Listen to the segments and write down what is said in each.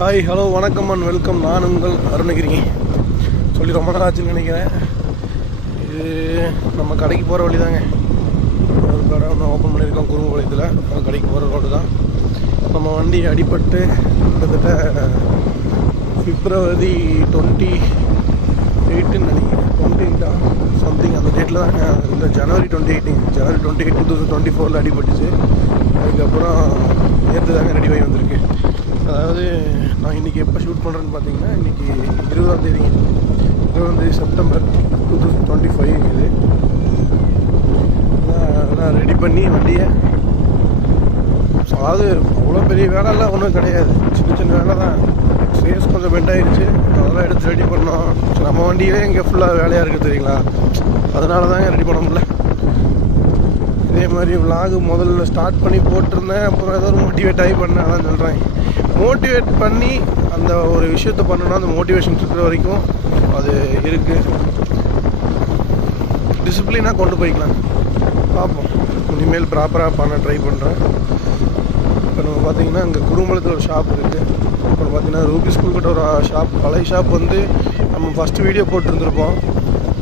Hi hello வணக்கம் and welcome. நான் உங்கள் அருணகிரி. சொல்லி ரொம்ப நாள் ஆச்சுன்னு நினைக்கிறேன். இது நம்ம கடைக்கு போகிற வழி தாங்க. ஒரு கடை ஒன்று ஓப்பன் பண்ணியிருக்கோம் குரும்பாளையத்தில். நம்ம கடைக்கு போகிற ரோடு தான். நம்ம வண்டி அடிபட்டு கிட்டத்தட்ட February 28 நினைக்கிறேன். 28 சம்திங் அந்த டேட்டில் தான். இந்த January 28 2024 அடிபட்டுச்சு. அதுக்கப்புறம் நேற்று தாங்க ரெடி ஆகி வந்திருக்கு. அதாவது நான் இன்றைக்கி எப்போ ஷூட் பண்ணுறேன்னு பார்த்தீங்கன்னா, இன்றைக்கி 20 செப்டம்பர் 2025 இது. நான் ரெடி பண்ணி வண்டியை, அதாவது அவ்வளோ பெரிய வேலைலாம் ஒன்றும் கிடையாது, சின்ன சின்ன வேலை தான். ஃபேஸ் கொஞ்சம் பெண்ட் ஆகிடுச்சு, அதெல்லாம் எடுத்து ரெடி பண்ணோம். நம்ம வண்டியிலே இங்கே ஃபுல்லாக வேலையாக இருக்குது தெரியுங்களா, அதனால தாங்க ரெடி பண்ண முடியல. இதே மாதிரி விலாகு முதல்ல ஸ்டார்ட் பண்ணி போட்டிருந்தேன், அப்புறம் ஏதோ ஒரு மோட்டிவேட் ஆகி பண்ணேன். அதான் சொல்கிறேன், மோட்டிவேட் பண்ணி அந்த ஒரு விஷயத்த பண்ணணும்னா அந்த மோட்டிவேஷன் இருக்கிற வரைக்கும் அது இருக்குது. டிசிப்ளினாக கொண்டு போய்க்கலாம். பார்ப்போம், இனிமேல் ப்ராப்பராக பண்ண ட்ரை பண்ணுறேன். இப்போ நம்ம பார்த்திங்கன்னா இங்கே குரும்பாளையத்தில் ஒரு ஷாப் இருக்குது. அப்புறம் பார்த்திங்கன்னா ரூபி ஸ்கூல் கிட்ட ஒரு ஷாப், பழைய ஷாப் வந்து நம்ம ஃபஸ்ட்டு வீடியோ போட்டிருந்துருப்போம்.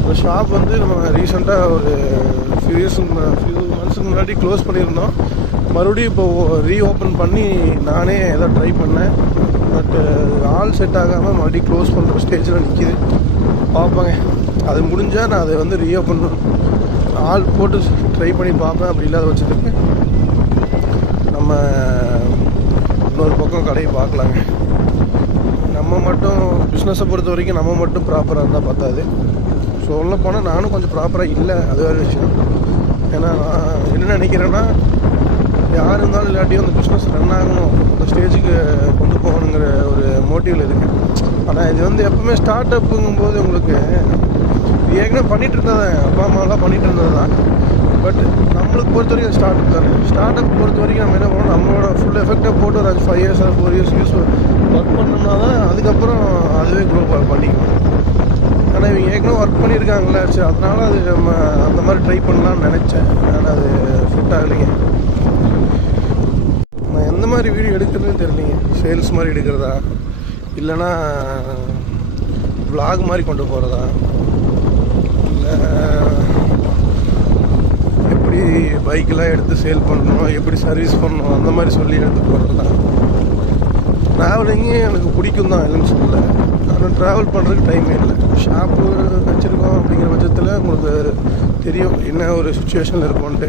அந்த ஷாப் வந்து நம்ம ரீசெண்டாக ஒரு ஃபியூ மந்த்ஸுக்கு முன்னாடி க்ளோஸ் பண்ணியிருந்தோம். மறுபடியும் இப்போ ரீஓப்பன் பண்ணி நானே ஏதோ ட்ரை பண்ணேன். பட் ஆல் செட் ஆகாமல் மறுபடியும் க்ளோஸ் பண்ணுற ஸ்டேஜில் நிற்கிது. பார்ப்பேங்க, அது முடிஞ்சால் நான் அதை வந்து ரீஓப்பன் ஆல் போட்டு ட்ரை பண்ணி பார்ப்பேன். அப்படி இல்லாத வச்சதுக்கு நம்ம இன்னொரு பக்கம் கடையை பார்க்கலாங்க. நம்ம மட்டும் பிஸ்னஸை பொறுத்த வரைக்கும் நம்ம மட்டும் ப்ராப்பராக இருந்தால் பார்த்தாது. சொல்ல போனால் நானும் கொஞ்சம் ப்ராப்பராக இல்லை, அது வேறு விஷயம். ஏன்னா நான் என்ன நினைக்கிறேன்னா, யார் இருந்தாலும் இல்லாட்டியும் அந்த பிஸ்னஸ் ரன் ஆகணும், அந்த ஸ்டேஜுக்கு கொண்டு போகணுங்கிற ஒரு மோட்டிவில் இருக்குது. ஆனால் இது வந்து எப்பவுமே ஸ்டார்ட் அப்புங்கும்போது உங்களுக்கு ஏற்கனவே பண்ணிகிட்டு இருந்தது, அப்பா அம்மாலாம் பண்ணிகிட்டு இருந்தது தான். பட் நம்மளுக்கு பொறுத்த வரைக்கும் ஸ்டார்ட் அப் தானே. ஸ்டார்ட் அப் பொறுத்த வரைக்கும் நம்ம என்ன பண்ணணும், நம்மளோட ஃபுல் எஃபெக்டாக போட்டு ஒரு 5 years or 4 years ஒர்க் பண்ணோம்னா தான் அதுக்கப்புறம் அதுவே க்ரோ பண்ணிக்கணும். ஆனால் இவங்க ஏற்கனவே ஒர்க் பண்ணியிருக்காங்களே, சரி அதனால அது நம்ம அந்த மாதிரி ட்ரை பண்ணலான்னு நினச்சேன். ஆனால் அது ஃபிட் ஆகலைங்க. நான் எந்த மாதிரி வீடியோ எடுக்கிறதுன்னு தெரியலைங்க. சேல்ஸ் மாதிரி எடுக்கிறதா, இல்லைன்னா vlog மாதிரி கொண்டு போகிறதா, இல்லை எப்படி பைக்கெலாம் எடுத்து சேல் பண்ணணும், எப்படி சர்வீஸ் பண்ணணும், அந்த மாதிரி சொல்லி எடுத்து போகிறது தான். ட்ராவலிங்கு எனக்கு பிடிக்கும் தான், இல்லைன்னு சொல்லலை. ஆனால் ட்ராவல் பண்ணுறதுக்கு டைமே இல்லை. ஷாப்பு வச்சுருக்கோம் அப்படிங்கிற பட்சத்தில் உங்களுக்கு தெரியும் என்ன ஒரு சுச்சுவேஷனில் இருக்கும்ன்ட்டு.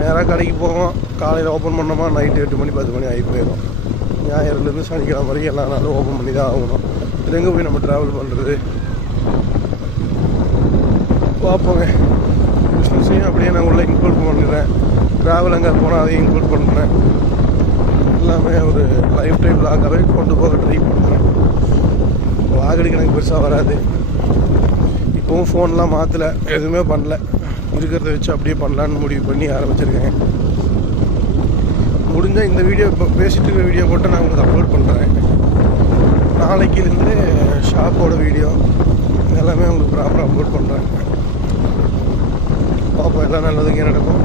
நேராக கடைக்கு போவோம், காலையில் ஓப்பன் பண்ணோமா நைட்டு 8 மணி 10 மணி ஆகி போயிடும். ஞாயிறுலேருந்து சனிக்கிழமை வரைக்கும் எல்லா நாளும் ஓப்பன் பண்ணி தான் ஆகணும். இது எங்கே போய் நம்ம ட்ராவல் பண்ணுறது? பார்ப்போங்க. பிஸ்னஸையும் அப்படியே நான் உள்ளே இன்க்ளூட் பண்ணிடுறேன். ட்ராவல் அங்கே போனால் அதையும் இன்க்ளூட் பண்ணுறேன். எல்லாமே ஒரு லைஃப் டைம் விலாகாகவே கொண்டு போக ட்ரை பண்ணுறேன். விலாக் எடுக்க எனக்கு பெருசாக வராது. இப்போவும் ஃபோன்லாம் மாற்றலை, எதுவுமே பண்ணல. இருக்கிறத வச்சு அப்படியே பண்ணலான்னு முடிவு பண்ணி ஆரம்பிச்சிருக்கேன். முடிஞ்சால் இந்த வீடியோ இப்போ பேசிகிட்டு இருக்கிற வீடியோ போட்டு நான் உங்களுக்கு அப்லோட் பண்ணுறேன். நாளைக்கிலேருந்து ஷாப்போட வீடியோ எல்லாமே உங்களுக்கு ப்ராப்பராக அப்லோட் பண்ணுறேன். பார்ப்போம், எல்லாம் நல்லதுக்கே நடக்கும்.